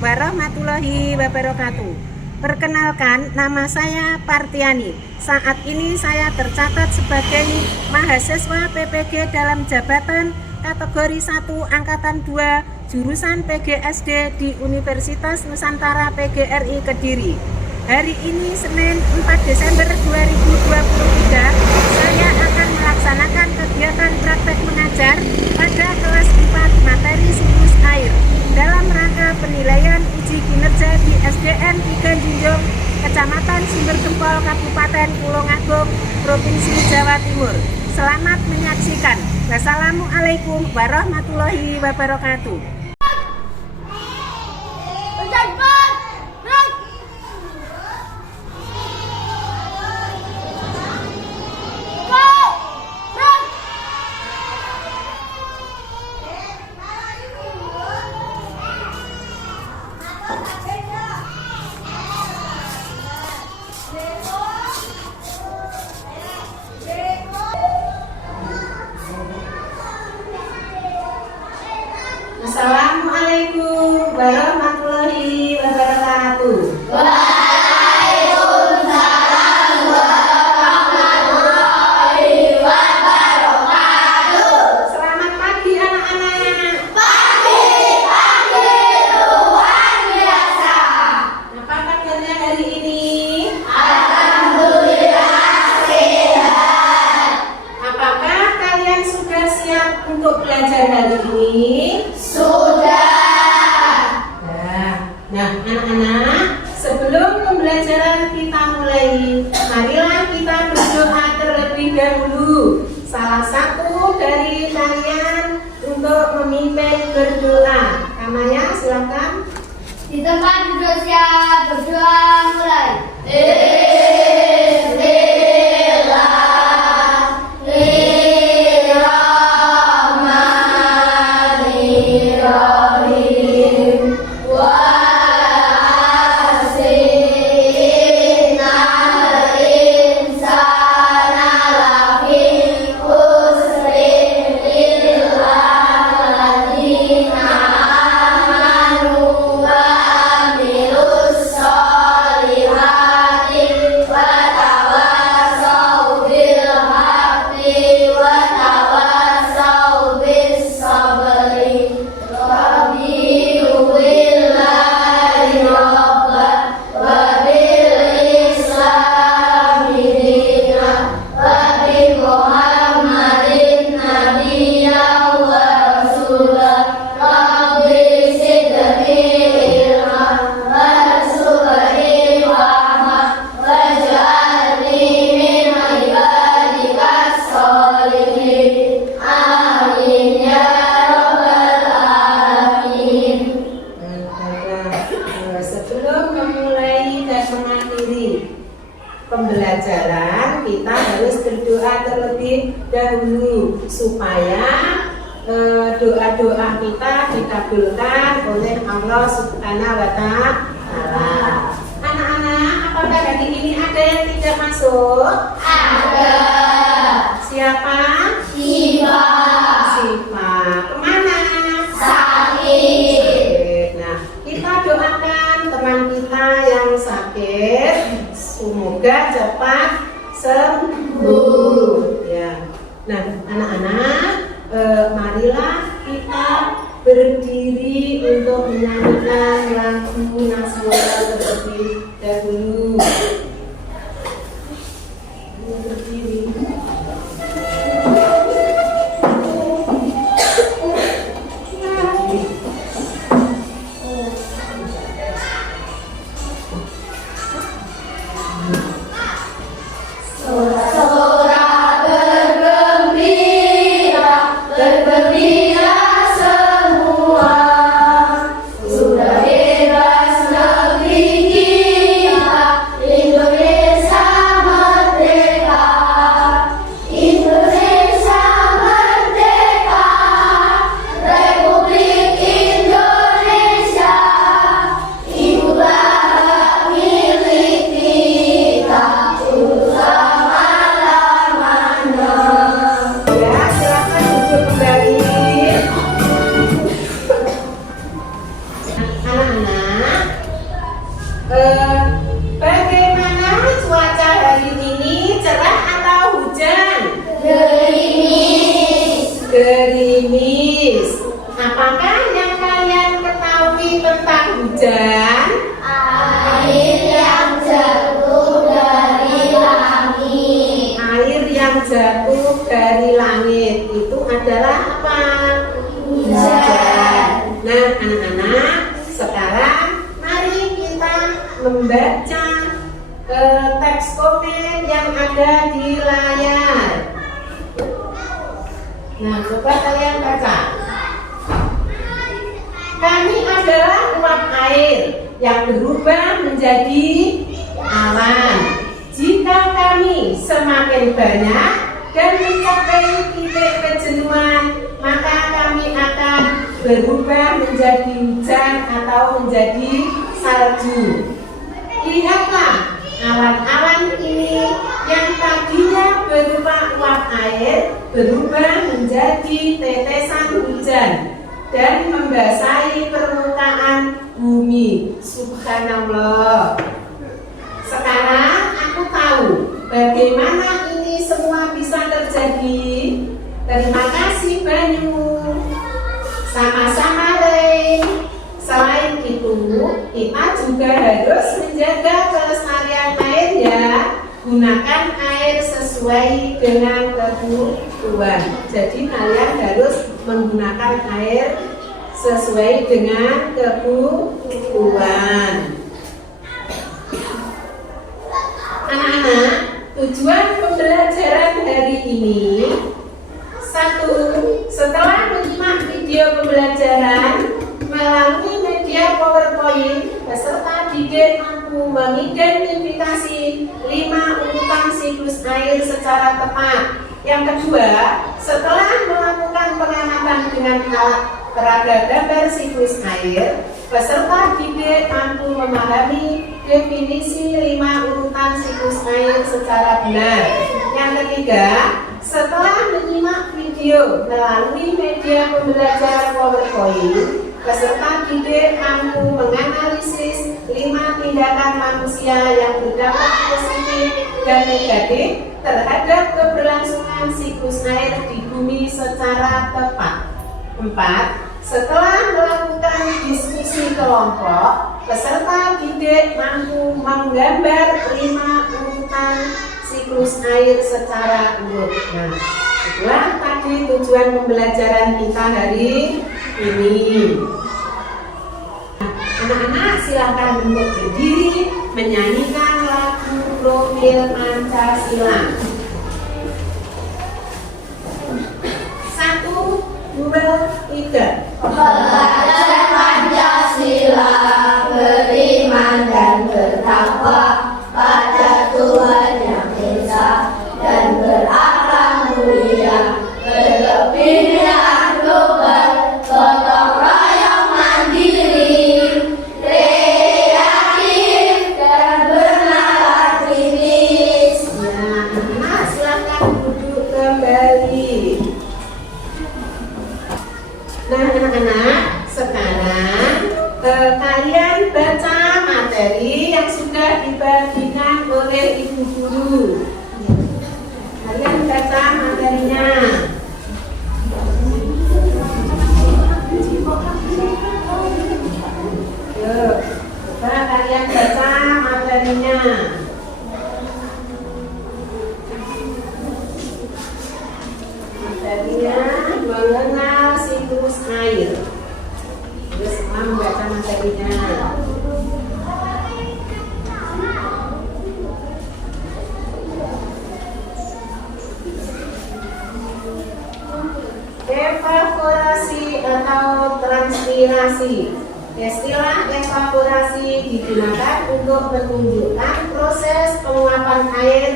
warahmatullahi wabarakatuh. Perkenalkan, nama saya Partiani. Saat ini saya tercatat sebagai mahasiswa PPG dalam jabatan kategori 1 Angkatan 2 jurusan PGSD di Universitas Nusantara PGRI Kediri. Hari ini Senin 4 Desember 2023, saya akan melaksanakan kegiatan praktek mengajar pada kelas 4 materi siklus air dalam rangka penilaian uji kinerja di SDN 3 Junjung, Kecamatan Sumbergempol, Kabupaten Tulungagung, Provinsi Jawa Timur. Selamat menyaksikan. Wassalamualaikum warahmatullahi wabarakatuh. Assalamualaikum warahmatullahi wabarakatuh. Waalaikumsalam warahmatullahi wabarakatuh. Selamat pagi anak-anak. Pagi luar biasa. Apa kabarnya hari ini? Alhamdulillah sehat. Apakah kalian sudah siap untuk belajar hari ini? Sudah. Nah, anak-anak, sebelum pembelajaran kita mulai, marilah kita berdoa terlebih dahulu. Salah satu dari kalian untuk memimpin berdoa. Kamaya, silakan. Di tempat duduk siap, berdoa mulai. Bismillahirrahmanirrahim. Sebelum memulai dan mengakhiri pembelajaran, kita harus berdoa terlebih dahulu supaya doa-doa kita dikabulkan oleh Allah Subhanahu wa Ta'ala. Anak-anak, apakah hari ini ada yang tidak masuk? Ada. Siapa? Siva. Siva. Kemana? Sakit. Nah, kita doakan teman kita yang sakit, semoga cepat sembuh. Ya. Nah, anak-anak, marilah kita berdiri untuk menyanyikan lagu nasional terlebih dahulu. Berdiri. Sorak-sorak bergembira, bergembira semua. Sudah bebas negeri. membaca teks komen yang ada di layar. Nah, coba kalian baca. Kami adalah uap air yang berubah menjadi awan. Jika kami semakin banyak dan mencapai titik kejenuhan, maka kami akan berubah menjadi hujan atau menjadi salju. Lihatlah, awan-awan ini yang tadinya berupa uap air berubah menjadi tetesan hujan dan membasahi permukaan bumi. Subhanallah. Sekarang aku tahu bagaimana ini semua bisa terjadi. Terima kasih Banyu. Sama-sama Lei. Selain itu, kita juga harus menjaga kelestarian air ya. Gunakan air sesuai dengan kebutuhan. Jadi kalian harus menggunakan air sesuai dengan kebutuhan. Anak-anak, tujuan pembelajaran hari ini: 1. Setelah menyimak video pembelajaran melalui media PowerPoint, peserta didik mampu mengidentifikasi 5 urutan siklus air secara tepat. Yang kedua, setelah melakukan pengamatan dengan alat peraga gambar siklus air, peserta didik mampu memahami definisi 5 urutan siklus air secara benar. Yang ketiga, setelah menyimak video melalui media pembelajaran PowerPoint, peserta didik mampu menganalisis 5 tindakan manusia yang berdampak positif dan negatif terhadap keberlangsungan siklus air di bumi secara tepat. 4. Setelah melakukan diskusi kelompok, peserta didik mampu menggambar 5 urutan siklus air secara urut. Nah, itulah tadi tujuan pembelajaran kita hari ini. Anak-anak silakan untuk berdiri menyanyikan lagu Profil Pancasila. 1, 2, 3. Belajar Pancasila, beriman dan bertakwa pada Tuhan yang Esa dan berakhlak mulia, berkepentingan global, gotong royong mandiri, kreatif dan bernalar kritis. Nah, silakan duduk kembali. Nah, anak-anak, sekarang kalian baca materi yang sudah dibagikan oleh ibu guru. Kalian baca materinya. Yuk, coba kalian baca materinya. Materinya mengenal siklus air. Terus semua membaca materinya. Evaporasi atau transpirasi. Istilah evaporasi digunakan untuk menunjukkan proses penguapan air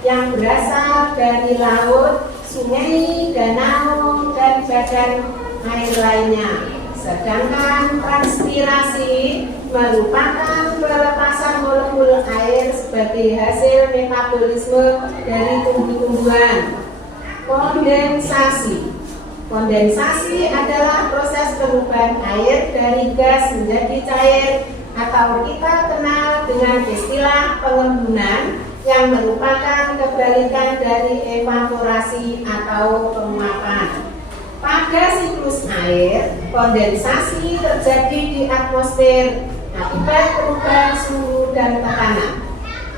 yang berasal dari laut, sungai, danau, dan badan air lainnya. Sedangkan transpirasi merupakan pelepasan molekul air sebagai hasil metabolisme dari tumbuh-tumbuhan. Kondensasi. Kondensasi adalah proses perubahan air dari gas menjadi cair atau kita kenal dengan istilah pengembunan yang merupakan kebalikan dari evaporasi atau penguapan. Pada siklus air, kondensasi terjadi di atmosfer akibat perubahan suhu dan tekanan.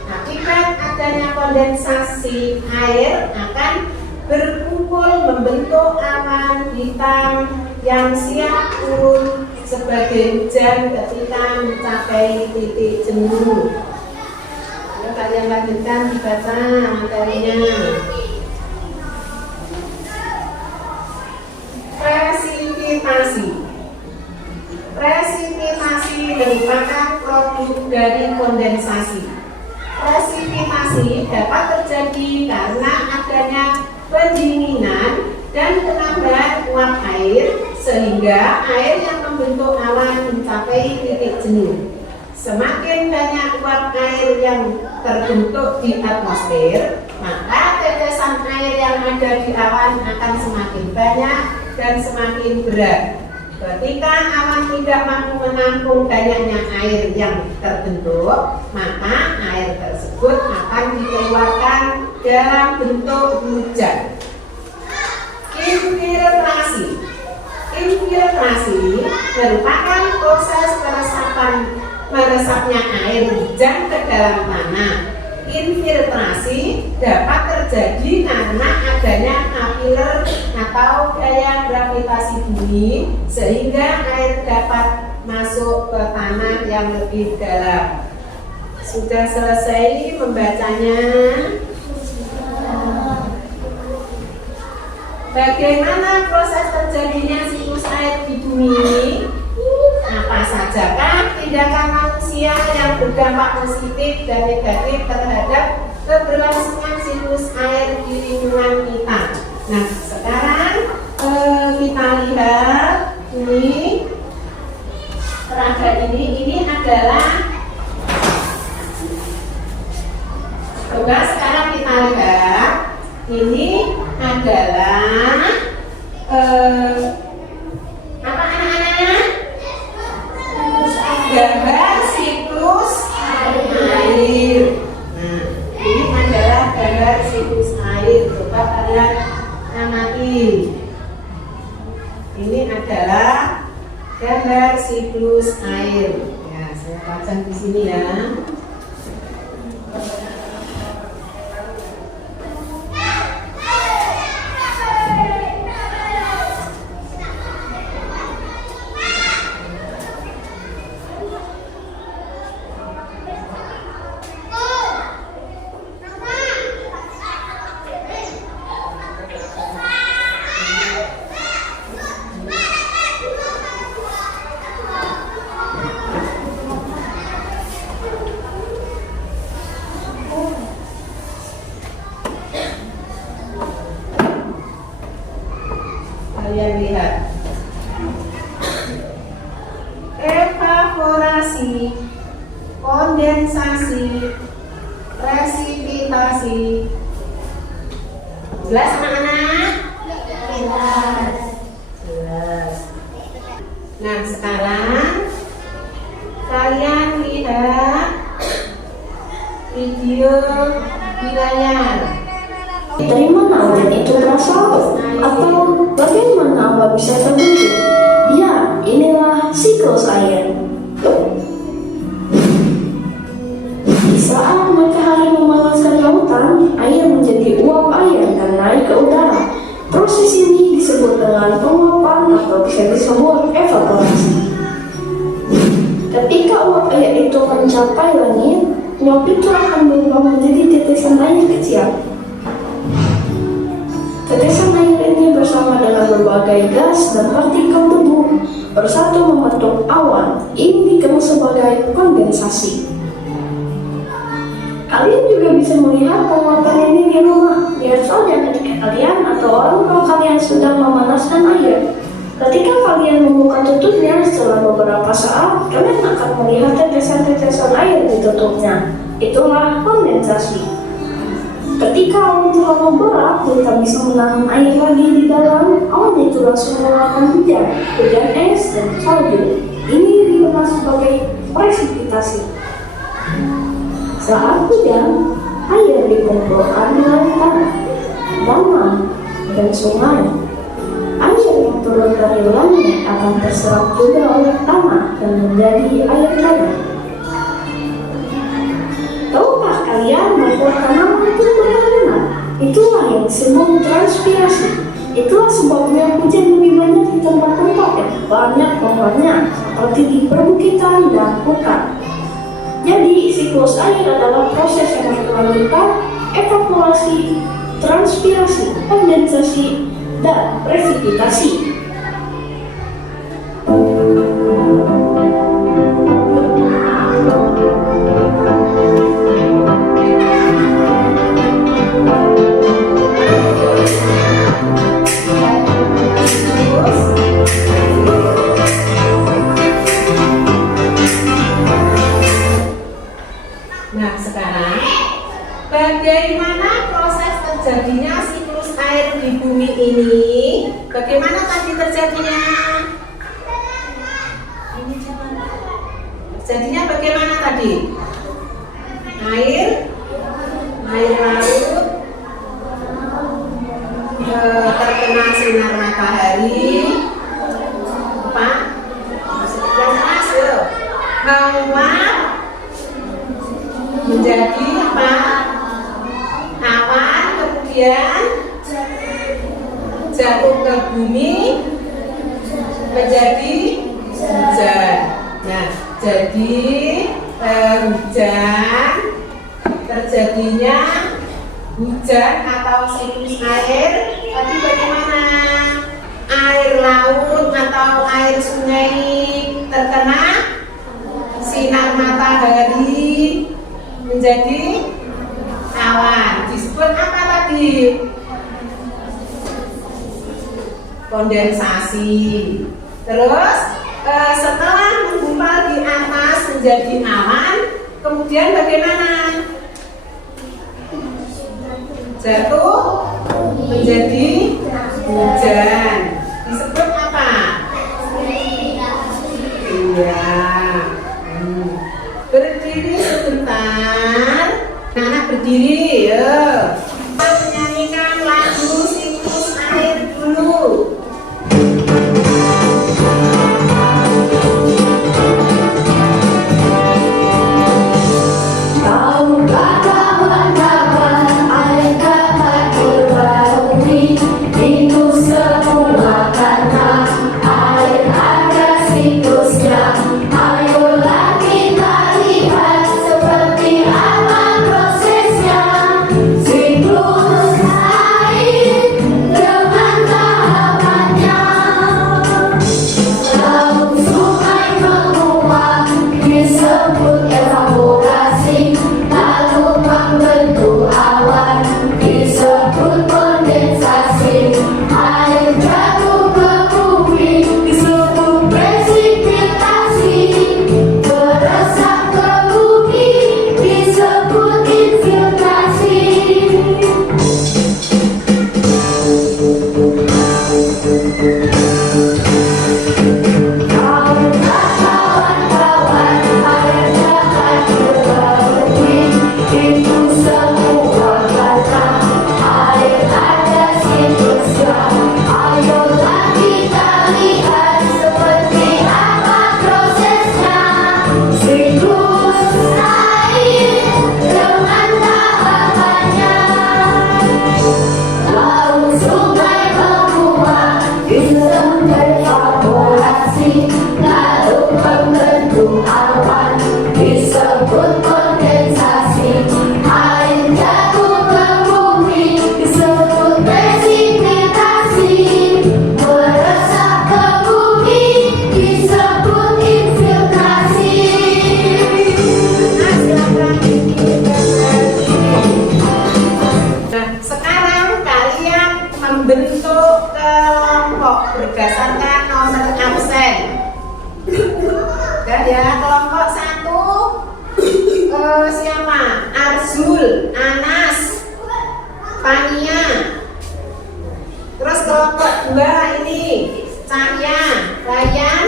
Akibat adanya kondensasi, air akan berkumpul membentuk awan hitam yang siap turun sebagai hujan ketika mencapai titik jenuh. Ayo kalian lanjutkan dibaca materinya. Presipitasi. Presipitasi merupakan produk dari kondensasi. Presipitasi dapat terjadi karena adanya pendinginan dan penambahan uap air sehingga air yang membentuk awan mencapai titik jenuh. Semakin banyak uap air yang terbentuk di atmosfer, maka tetesan air yang ada di awan akan semakin banyak dan semakin berat. Ketika awan tidak mampu menampung banyaknya air yang terbentuk, maka air tersebut akan dikeluarkan dalam bentuk hujan. Infiltrasi. Infiltrasi merupakan proses meresapnya air hujan ke dalam tanah. Infiltrasi dapat terjadi karena adanya kapiler atau gaya gravitasi bumi sehingga air dapat masuk ke tanah yang lebih dalam. Sudah selesai membacanya? Bagaimana proses terjadinya siklus air di bumi? Apa sajakah tindakan manusia yang berdampak positif dan negatif terhadap keberlangsungan siklus air di lingkungan kita? Nah, sekarang kita lihat ini peraga ini adalah, coba sekarang kita lihat ini adalah apa anak-anaknya? Gambar siklus air. Nah, ini adalah gambar siklus air. Coba kalian amati. Ini adalah gambar siklus air. Ya, saya pasang di sini ya. Kalian lihat evaporasi, kondensasi, presipitasi. Jelas anak-anak? Jelas. Nah, sekarang kalian lihat video di layar. Dari mana awan itu berasal? Atau bagaimana awan bisa terbentuk? Ya, inilah siklus air. Di saat matahari memanaskan lautan, air menjadi uap air dan naik ke udara. Proses ini disebut dengan penguapan atau bisa disebut evaporasi. Ketika uap air itu mencapai langit, uap itu akan berubah menjadi tetesan air kecil. Tetesan air ini bersama dengan berbagai gas dan partikel debu bersatu membentuk awan. Ini disebut sebagai kondensasi. Kalian juga bisa melihat penguapan ini di rumah. Lihat saja ketika kalian atau orang tua kalian sedang memanaskan air. Ketika kalian membuka tutupnya setelah beberapa saat, kalian akan melihat tetesan-tetesan air di tutupnya. Itulah kondensasi. Ketika awan terlalu berat dan tak bisa menahan air lagi di dalam, awan itu langsung mengeluarkan hujan es dan salju. Ini dikenal sebagai presipitasi. Saat hujan, air dikumpulkan di tanah, danau, dan sungai. Air yang turun dari langit akan terserap juga oleh tanah dan menjadi air tanah. Tahukah kalian bahwa tanaman itu benar-benar? Itulah yang disebut transpirasi. Itulah sebabnya hujan lebih banyak di tempat-tempat yang banyak pohonnya, seperti di perbukitan dan hutan. Jadi, siklus air adalah proses yang berkelanjutan, evaporasi, transpirasi, kondensasi, dan presipitasi. Nah, sekarang bagaimana proses terjadinya siklus air di bumi ini? Bagaimana tadi terjadinya? Terjadinya bagaimana tadi? Air laut terkena sinar matahari, apa? Yang masuk menguap menjadi apa? Awan, kemudian jatuh ke bumi menjadi hujan. Nah, jadi hujan, terjadinya hujan atau siklus air tadi bagaimana? Air laut atau air sungai terkena sinar matahari menjadi awan, disebut apa tadi? Kondensasi. Terus setelah menggumpal di atas menjadi awan, kemudian bagaimana? Jatuh menjadi hujan, disebut apa? Iya. Berdiri sebentar. Anak berdiri, ya. Kita menyanyikan lagu siklus air dulu. Tahukah kawan-kawan air dapat berbarui itu semua karena air ada siklusnya. Ayolah kita lihat seperti apa prosesnya. Siklus air dengan tahapannya. Laut sungai menguap disebut evaporasi, lalu membentuk awan disebut kondensasi. Air jatuh ke bumi disebut presipitasi, meresap ke bumi disebut infiltrasi. Tahukah kawan-kawan air dapat berbarui itu semua karena air ada siklusnya. Ayolah kita lihat seperti apa prosesnya. Siklus air dengan tahapannya. Laut sungai menguap disebut evaporasi, lalu membentuk awan disebut kondensasi. Air jatuh ke bumi disebut presipitasi, meresap ke bumi disebut infiltrasi. Nah, sekarang kalian membentuk kelompok berdasarkan nomor absen. Dan ya, kelompok 1 siapa? Arzul, Anas, Fania. Terus kelompok 2 ini Cahya, Ryan.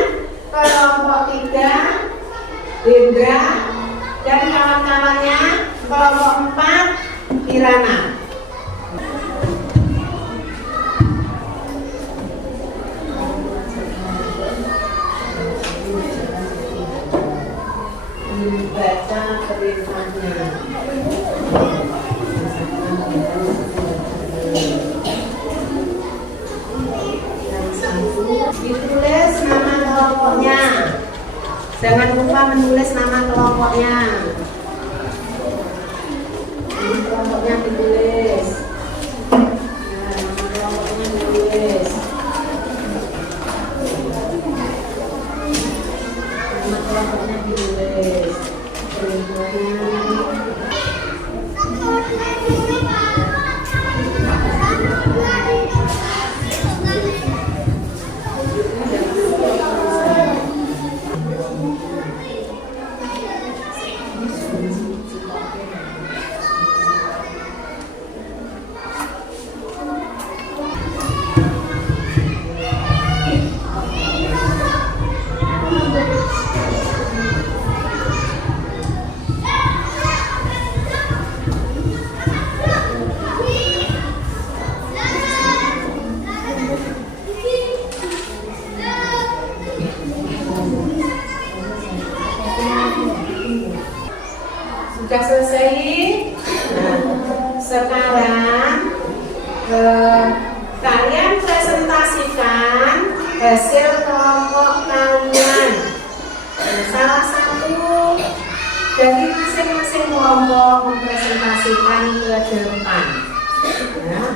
Kelompok 3 Hendra dan kawan-kawannya. Kelompok 4 Kirana. Baca perintahnya. Jangan lupa menulis nama kelompoknya. Nama kelompoknya ditulis. Nah, nama kelompoknya ditulis. Nama kelompoknya ditulis. Sudah selesai. Nah, sekarang kalian presentasikan hasil kelompok kalian. Salah satu dari masing-masing kelompok mempresentasikan ke depan. Nah,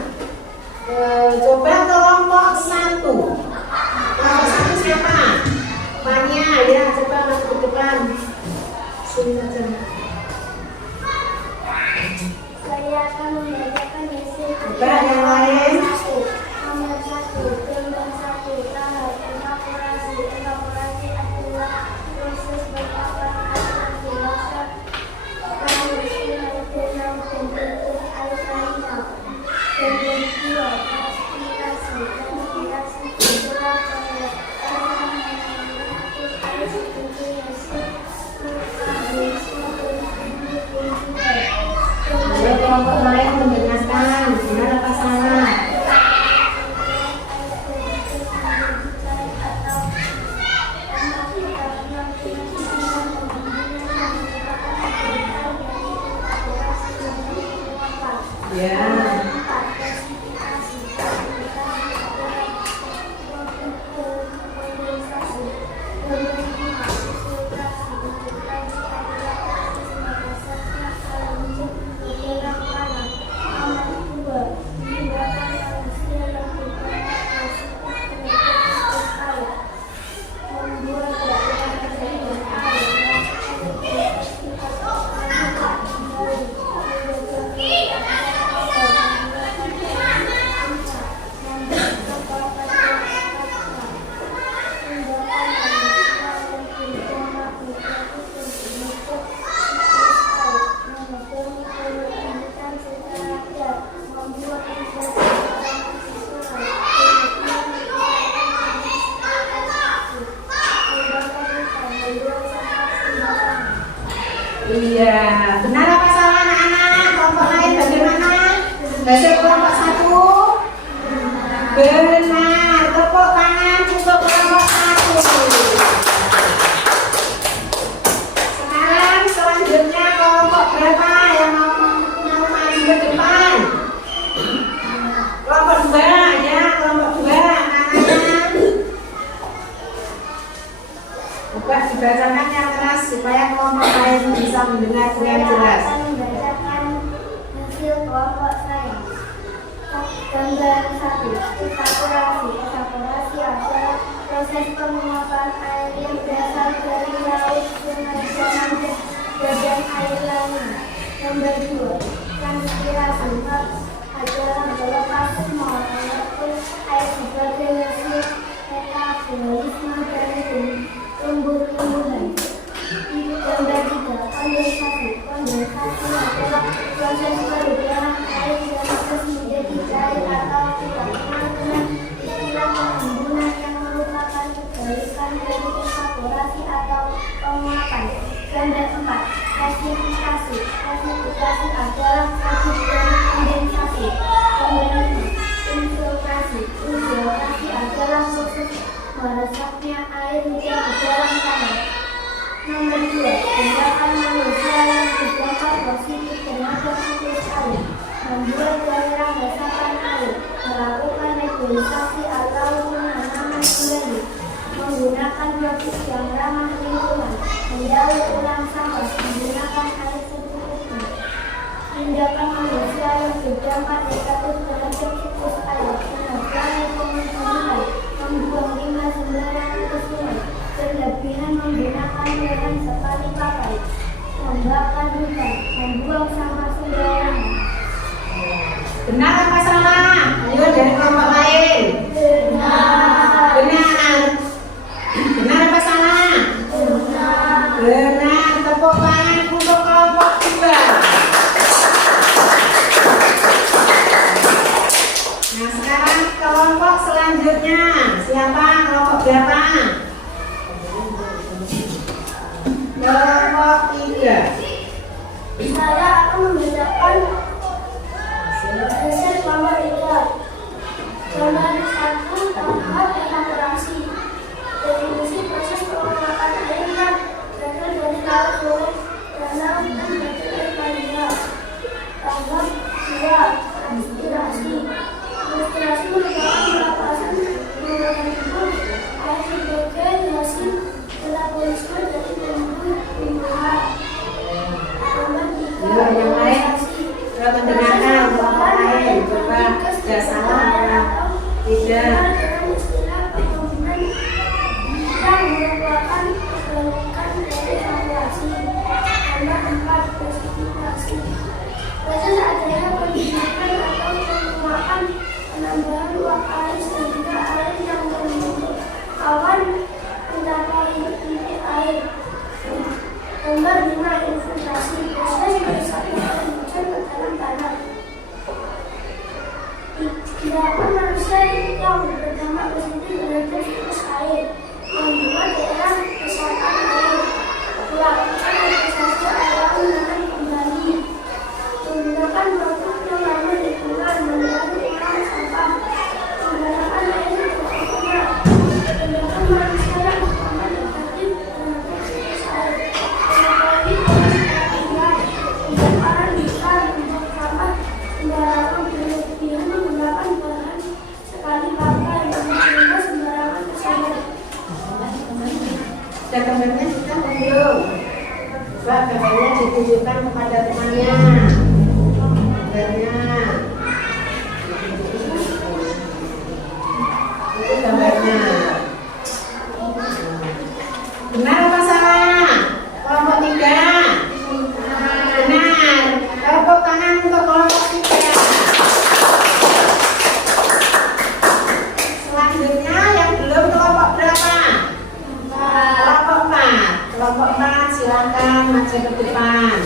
coba kelompok satu. Kelompok satu siapa? Fania, ya coba masuk ke depan. Sini saja. Saya akan membacakan hasil Coba yang lain. nomor 1, gambar 1, tahap evaporasi. Evaporasi adalah proses pengeluaran air dewasa dari sungai, danau, dan bentuk air lainnya. Gambar 2, transpirasi. Transpirasi adalah proses menghapus air sebagai hasil metabolisme dari Ayo kelompok lain mendengarkan, benar apa salah? Ya. Iya, benar apa salah anak-anak? Kelompok lain bagaimana? Hasil kelompok satu? Benar, tepuk tangan untuk kelompok satu. Sekarang selanjutnya kelompok berapa yang mau maju ke depan? Kelompok 2, ya, kelompok 2, anaknya. Coba dibacakan yang keras supaya kelompok lain bisa mendengar dengan jelas. Saya akan membacakan hasil kelompok saya. Gambar 1, evaporasi. Evaporasi adalah proses penguapan air yang berasal dari laut, sungai, danau, dan badan air lainnya. Gambar 2, transpirasi adalah proses mengeluarkan air sebagai hasil metabolisme dari tumbuh-tumbuhan. Gambar 3, kondensasi. Kondensasi adalah proses perubahan air dari gas menjadi cair atau tidak kenal dengan istilah penimbunan yang merupakan kebalikan dari evaporasi atau penguapan. Gambar 4, gasifikasi. Gasifikasi adalah proses dari kondensasi. Gambar 5, infiltrasi. Infiltrasi adalah proses meresapnya air hujan ke dalam tanah. Nomor 2, tindakan manusia yang berdampak positif terhadap siklus air. Membuat daerah resapan air, melakukan reboisasi atau penanaman kembali, menggunakan produk yang ramah lingkungan. Berangkat negatif terhadap siklus air, menabrak pemanfaatan, membuang limbah sembarangan ke sungai, berlebihan menggunakan bahan sekali pakai, membakar hutan, membuang sampah sembarangan. Benar apa salah? Ayo dari kelompok lain. Benar. Benar. Benar apa salah? Benar. Benar. Tepuk tangan untuk kelompok 2. Nah sekarang kelompok selanjutnya. Siapa? Kelompok berapa? Kelompok 3. Saya akan membacakan hasil kelompok 3. Gambar 1, tahap evaporasi. Definisi proses pengolahan air yang berasal dari laut, sungai, danau, dan batu air lainnya. Tahap 2, transpirasi. Transpirasi merupakan pelepasan molekul air sebagai hasil metabolisme dari tumbuh-tumbuhan. Gambar 3, Yang lain evaporasi. sudah mendengarkan kelompok lain. Coba sudah salah atau tidak? Dengan istilah perhubungan yang merupakan kebalikan dari evaluasi. Gambar 4, presipitasasi. Proses adanya pendidikan atau penguapan penambahan uap air sehingga air yang membentuk awan mencapai titik air. Gambar 5, infiltrasi. Proses meresapnya air hujan ke dalam tanah. Tindakan manusia yang berdampak positif terhadap siklus air, membuat daerah resapan air, melakukan organisasi air menahan kembali, menggunakan produk yang ramah lingkungan, mengurangi ulang sampah, menggunakan air untuk berguna, tindakan manusia yang berdampak negatif terhadap siklus air, mengetahui proses perhatian, pembakaran limbah, membuang sampah sembarangan berlebihan, menggunakan bahan sekali pakai, membuang sembarangan ke sungai. Sudah gambarnya sudah belum? Coba gambarnya ditunjukkan kepada temannya. Gambarnya. Itu gambarnya. Benar apa salah? Kelompok 3. Benar. Tepuk tangan untuk kelompok 3. Selanjutnya yang belum kelompok berapa? Kelompok 4. Kelompok 4 silakan maju ke depan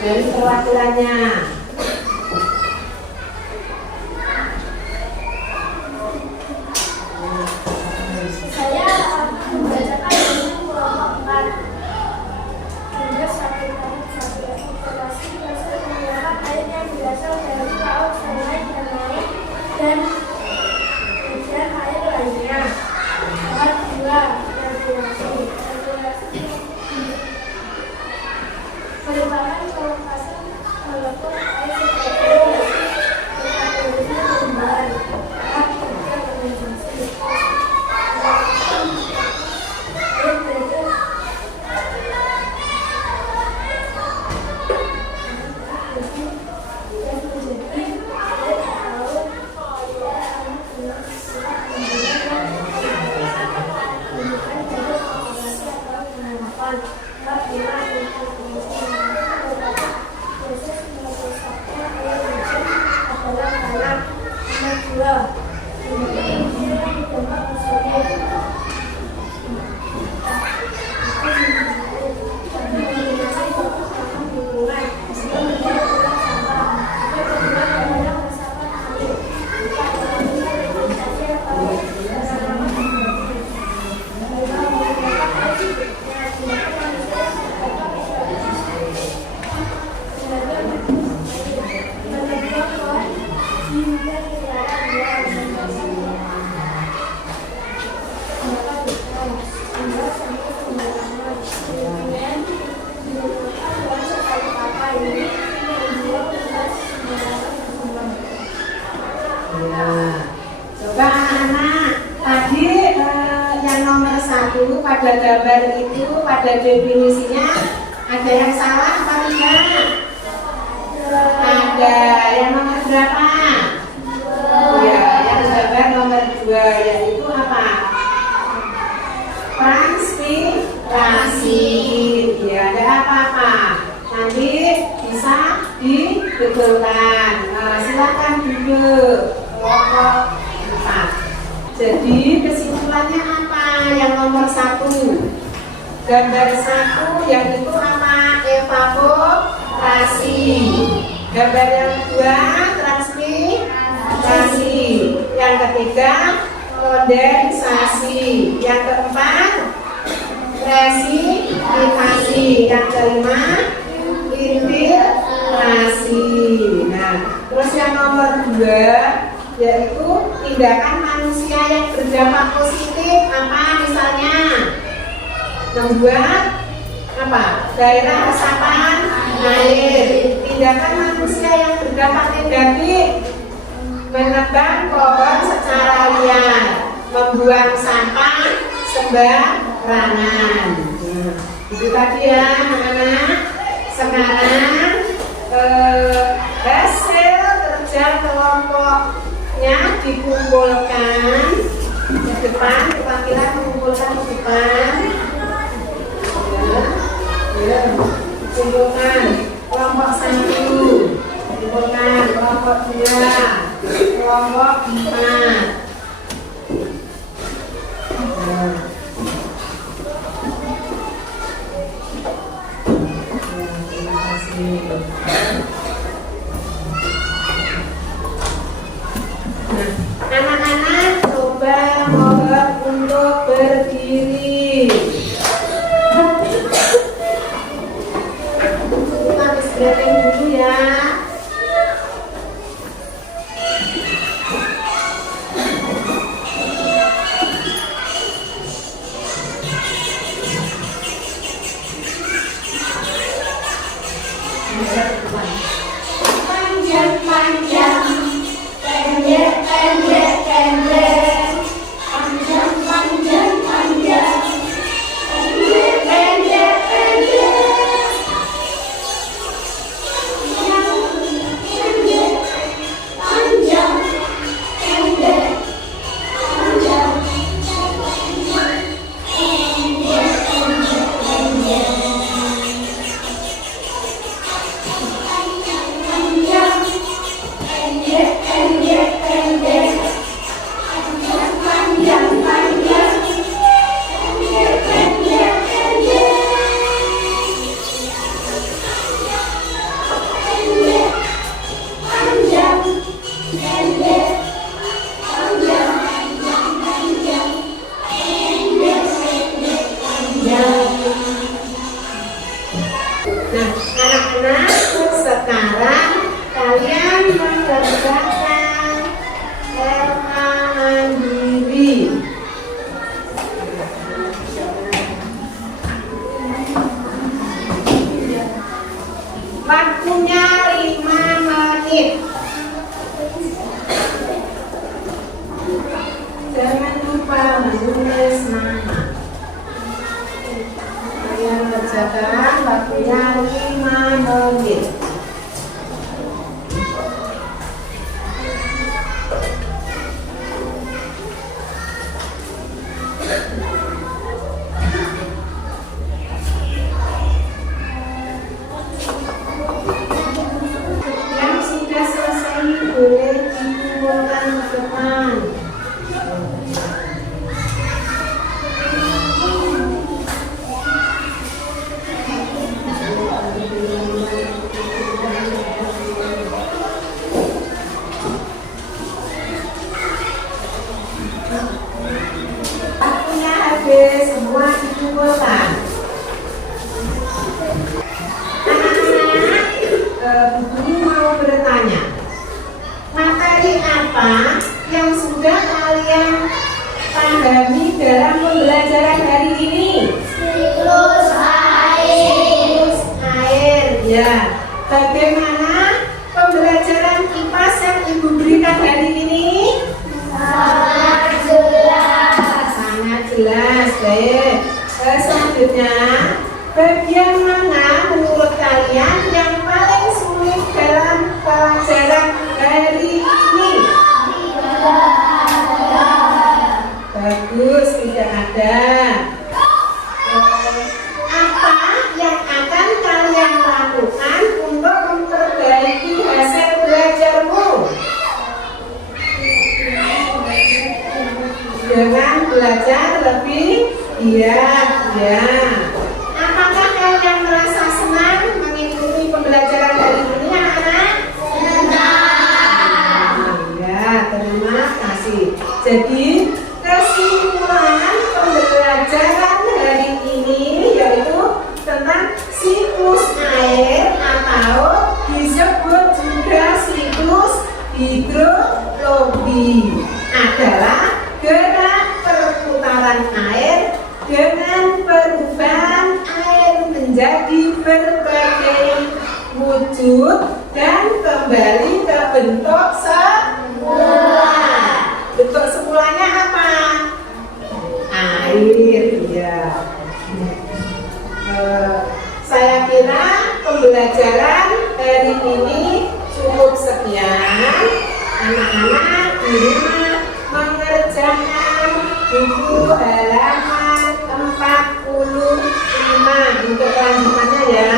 dari perwakilannya. Saya akan membacakan dulu kelompok 4. Gambar 1, tahap 1, evaporasi. Proses penguapan air yang berasal dari laut, sungai, danau, dan air lainnya. Tahap 2, transpirasi. Transpirasi merupakan pelepasan molekul air sebagai hasil metabolisme tumbuhan. Tahap 3, kondensasi. Air berasal Coba anak-anak tadi yang nomor 1 pada gambar itu pada definisinya ada yang salah apa tidak? Ada. Yang nomor berapa? bisa dibetulkan. Silakan duduk. Kelompok 4. Jadi kesimpulannya apa? Yang nomor 1, gambar 1 yang itu apa? Evaporasi. Gambar yang 2, transpirasi. Yang ketiga, kondensasi. Yang keempat, presipitasi. Yang kelima, infiltrasi. Nah, terus yang nomor 2 yaitu tindakan manusia yang berdampak positif. Apa misalnya? Membuat apa? Daerah resapan air. Tindakan manusia yang berdampak negatif, menebang pohon secara liar, membuang sampah sembarangan. Itu tadi ya anak-anak. Sekarang hasil kerja kelompoknya dikumpulkan ke depan. Perwakilan mengumpulkan ke depan. Ya, kumpulkan kelompok 1, kumpulkan kelompok 2, kelompok 4. Anak-anak coba mohon untuk berdiri. Kita habis briefing dulu ya. Panjang-panjang, pendek-pendek, panjang-panjang, pendek-pendek, panjang, pendek, Nah, anak-anak, sekarang kalian mengerjakan LA mandiri. Waktunya 5 menit. Jangan lupa menulis nama. Kalian kerjakan waktunya 5 menit. Yang sudah selesai boleh dikumpulkan ke depan. Waktunya habis, semua dikumpulkan. Anak-anak, Bu Guru mau bertanya, materi apa yang sudah kalian pahami dalam pembelajaran hari ini? siklus air, Air, ya. Bagaimana pembelajaran kipas yang Ibu berikan hari ini? sangat jelas. Sangat jelas, baik. Selanjutnya, bagian mana menurut kalian yang paling sulit dalam pelajaran hari ini? Bagus, tidak ada. Apa yang akan kalian lakukan untuk Ya. Apakah kalian merasa senang mengikuti pembelajaran hari ini, anak-anak? Ya, terima kasih. Jadi, kesimpulan pembelajaran hari ini yaitu tentang siklus air atau disebut juga siklus hidrologi adalah gerak perputaran air dengan perubahan air menjadi berbagai wujud dan kembali ke bentuk semula. Bentuk semulanya apa? Air, ya. Saya kira pembelajaran hari ini cukup sekian. Anak-anak di rumah mengerjakan buku halaman 45 untuk kelanjutannya ya.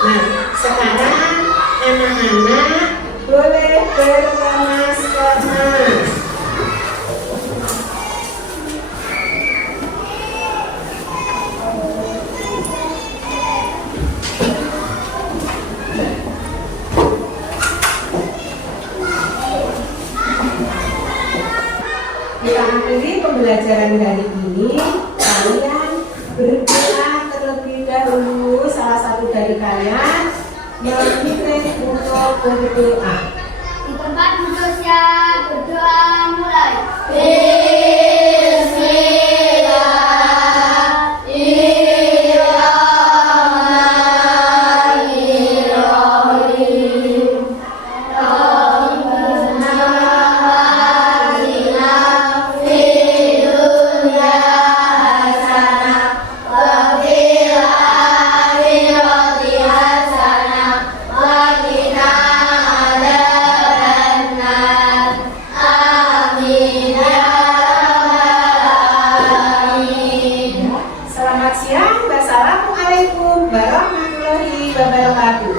Nah, sekarang anak-anak boleh berkemas-kemas. Kita akhiri pembelajaran hari ini. Kalian berdoa terlebih dahulu. Salah satu dari kalian memilih untuk berdoa. Di tempat duduk siap, berdoa mulai. Selamat siang. Wassalamualaikum warahmatullahi wabarakatuh.